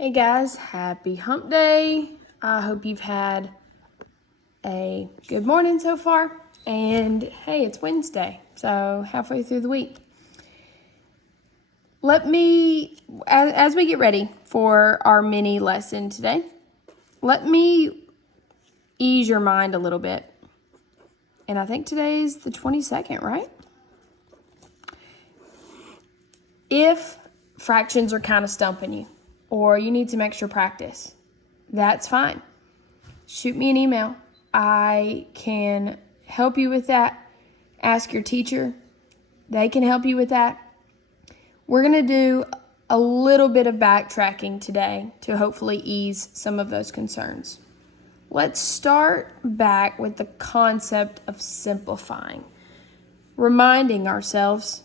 Hey guys, happy hump day. I hope you've had a good morning so far. And hey, it's Wednesday, so halfway through the week. As we get ready for our mini lesson today, let me ease your mind a little bit. And I think today's the 22nd, right? If fractions are kind of stumping you, or you need some extra practice, that's fine. Shoot me an email. I can help you with that. Ask your teacher. They can help you with that. We're going to do a little bit of backtracking today to hopefully ease some of those concerns. Let's start back with the concept of simplifying. Reminding ourselves,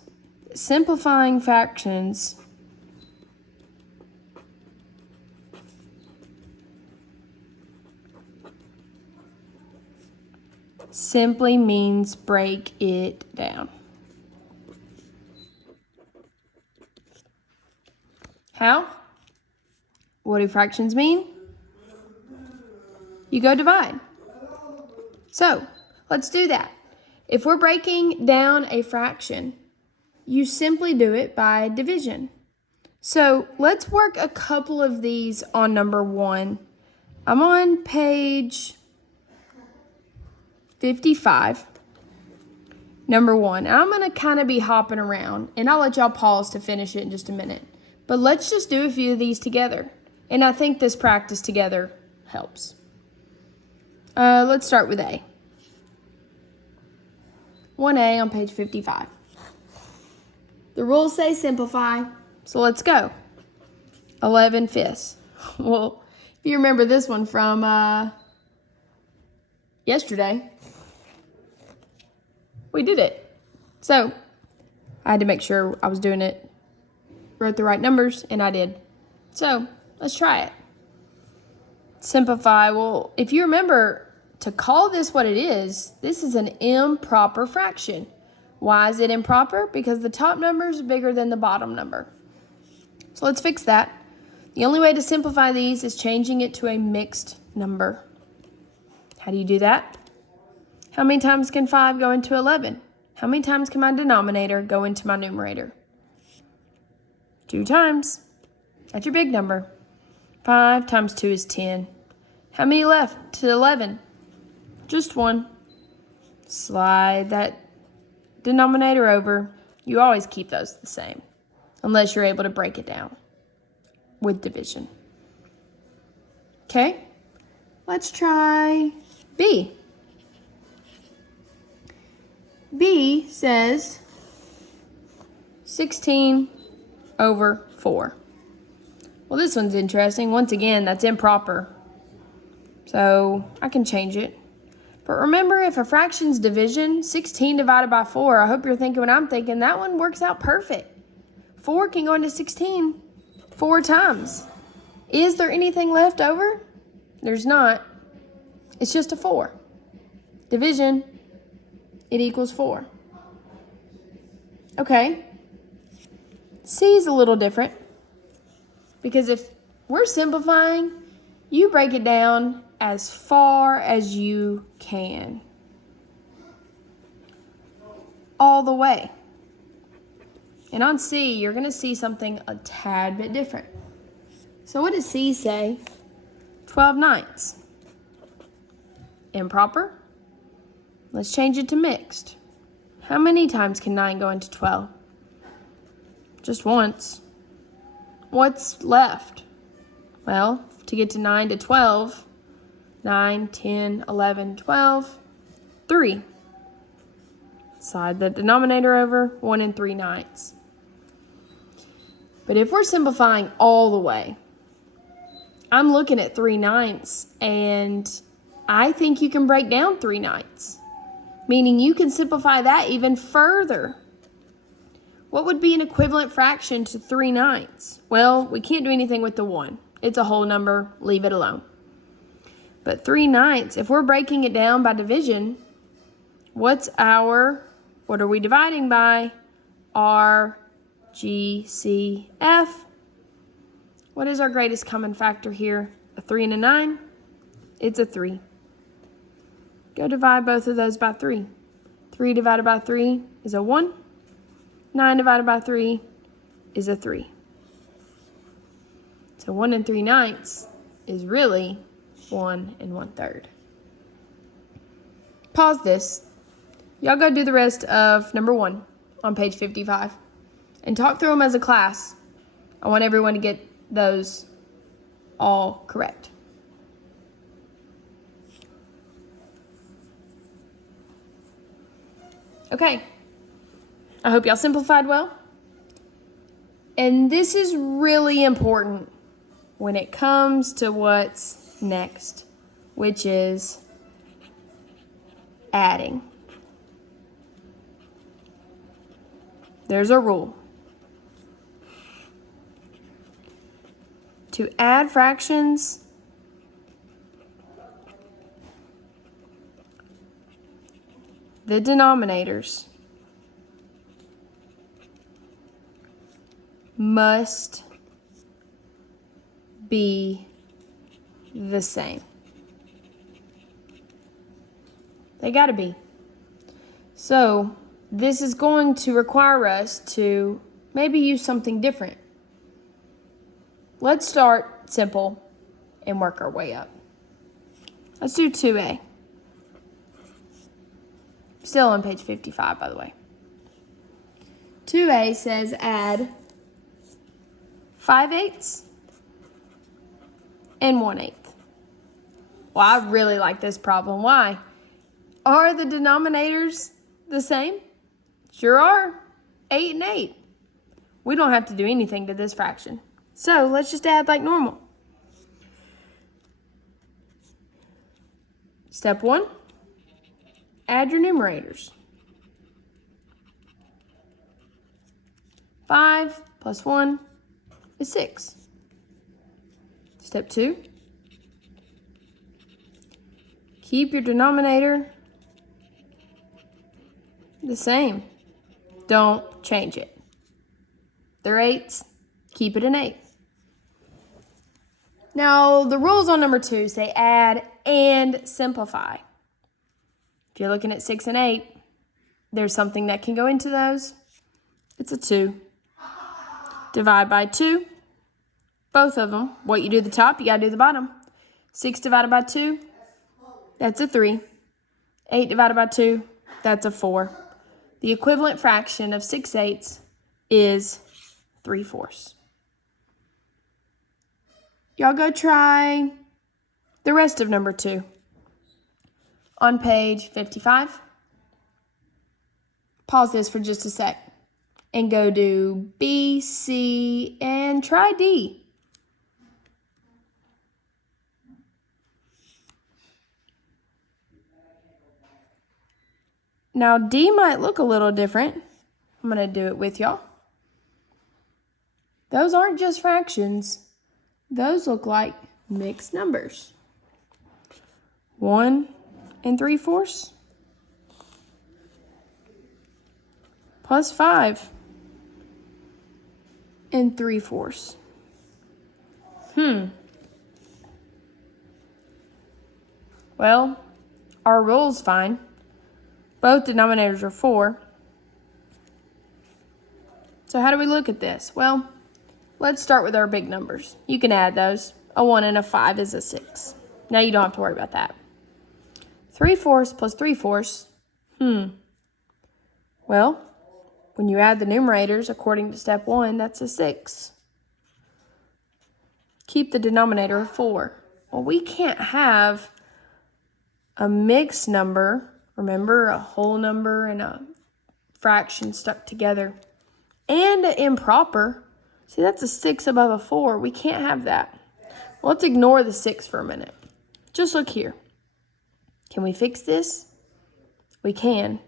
simplifying fractions simply means break it down. How? What do fractions mean? You go divide. So, let's do that. If we're breaking down a fraction, you simply do it by division. So, let's work a couple of these on number 1. I'm on page 55, number 1. I'm going to kind of be hopping around, and I'll let y'all pause to finish it in just a minute. But let's just do a few of these together. And I think this practice together helps. Let's start with A. 1A on page 55. The rules say simplify, so let's go. 11 fifths. Well, if you remember this one from yesterday, we did it. So I had to make sure I was doing it, wrote the right numbers, and I did. So let's try it. Simplify. Well, if you remember, to call this what it is, this is an improper fraction. Why is it improper? Because the top number is bigger than the bottom number. So let's fix that. The only way to simplify these is changing it to a mixed number. How do you do that? How many times can 5 go into 11? How many times can my denominator go into my numerator? 2 times. That's your big number. 5 times 2 is 10. How many left to 11? Just 1. Slide that denominator over. You always keep those the same, unless you're able to break it down with division. Okay, let's try B. B says 16 over 4. Well, this one's interesting. Once again, that's improper. So I can change it. But remember, if a fraction's division, 16 divided by 4, I hope you're thinking what I'm thinking, that one works out perfect. 4 can go into 16 4 times. Is there anything left over? There's not. It's just a 4. Division, it equals 4. Okay. C is a little different, because if we're simplifying, you break it down as far as you can. All the way. And on C, you're going to see something a tad bit different. So what does C say? 12 ninths. Improper? Let's change it to mixed. How many times can 9 go into 12? Just once. What's left? Well, to get to 9 to 12, 9, 10, 11, 12, 3. Slide the denominator over, 1 3/9. But if we're simplifying all the way, I'm looking at 3/9, and I think you can break down 3/9, meaning you can simplify that even further. What would be an equivalent fraction to 3/9? Well, we can't do anything with the 1. It's a whole number, leave it alone. But 3/9, if we're breaking it down by division, what are we dividing by? R, G, C, F. What is our greatest common factor here? A 3 and a 9? It's a 3. Go divide both of those by 3. 3 divided by 3 is a 1. 9 divided by 3 is a 3. So 1 and 3/9 is really 1 and 1/3. Pause this. Y'all go do the rest of number 1 on page 55 and talk through them as a class. I want everyone to get those all correct. Okay, I hope y'all simplified well. And this is really important when it comes to what's next, which is adding. There's a rule. To add fractions, the denominators must be the same. They gotta be. So this is going to require us to maybe use something different. Let's start simple and work our way up. Let's do 2a. Still on page 55, by the way. 2a says add 5/8 and 1/8. Well, I really like this problem. Why? Are the denominators the same? Sure are. 8 and 8. We don't have to do anything to this fraction. So let's just add like normal. Step 1, add your numerators. 5 plus 1 is 6. Step 2, keep your denominator the same. Don't change it. They're 8s, keep it an 8. Now, the rules on number 2 say add and simplify. If you're looking at 6 and 8, there's something that can go into those. It's a 2. Divide by 2. Both of them. What you do at the top, you got to do the bottom. 6 divided by 2, that's a 3. 8 divided by 2, that's a 4. The equivalent fraction of 6/8 is 3/4. Y'all go try the rest of number 2 on page 55. Pause this for just a sec and go do B, C, and try D. Now D might look a little different. I'm going to do it with y'all. Those aren't just fractions. Those look like mixed numbers. 1 and 3/4 plus 5 and 3/4. Well, our rule's fine. Both denominators are 4. So how do we look at this? Well, let's start with our big numbers. You can add those. A 1 and a 5 is a 6. Now you don't have to worry about that. 3/4 plus 3/4. Well, when you add the numerators according to step 1, that's a 6. Keep the denominator of 4. Well, we can't have a mixed number. Remember, a whole number and a fraction stuck together. And an improper. See, that's a 6 above a 4. We can't have that. Well, let's ignore the 6 for a minute. Just look here. Can we fix this? We can.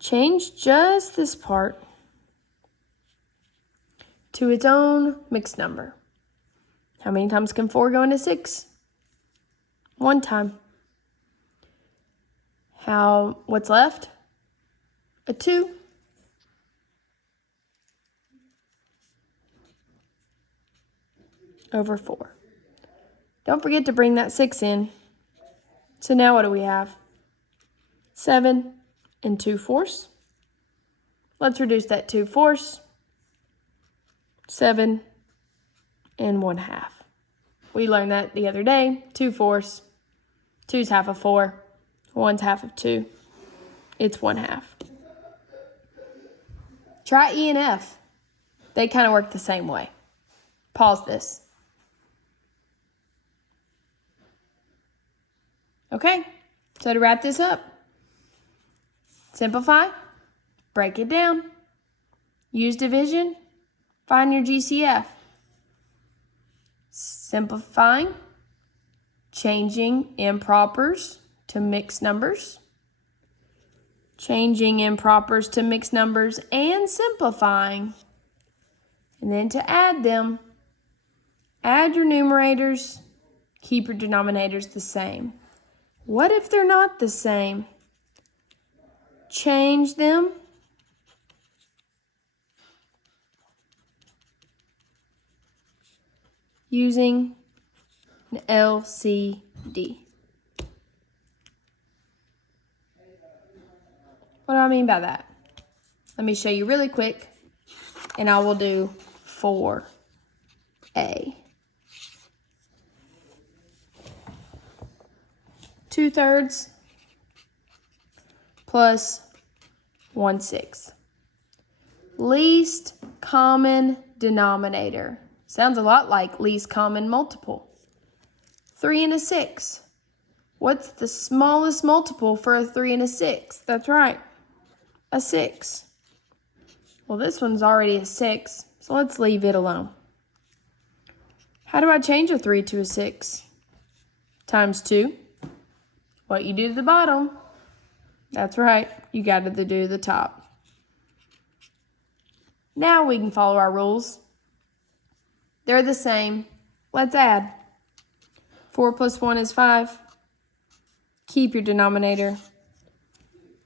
Change just this part to its own mixed number. How many times can 4 go into 6? 1 time. What's left? A 2. over 4. Don't forget to bring that 6 in. So now what do we have? 7 and 2/4. Let's reduce that 2/4. 7 and 1/2. We learned that the other day. 2/4. 2's half of 4. 1's half of 2. It's 1/2. Try E and F. They kind of work the same way. Pause this. Okay, so to wrap this up, simplify, break it down, use division, find your GCF. Simplifying, changing impropers to mixed numbers, changing impropers to mixed numbers and simplifying. And then to add them, add your numerators, keep your denominators the same. What if they're not the same? Change them. Using an LCD. What do I mean by that? Let me show you really quick, and I will do 4A. 2/3 plus 1/6. Least common denominator. Sounds a lot like least common multiple. 3 and a 6. What's the smallest multiple for a 3 and a 6? That's right, a 6. Well, this one's already a 6, so let's leave it alone. How do I change a 3 to a 6? Times 2. What you do to the bottom, that's right, you got to do the top. Now we can follow our rules. They're the same. Let's add. 4 plus 1 is 5. Keep your denominator.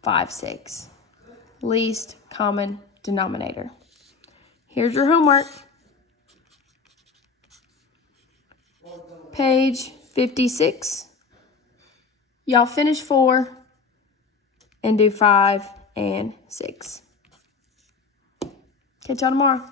5, 6. Least common denominator. Here's your homework. Page 56. Y'all finish 4 and do 5 and 6. Catch y'all tomorrow.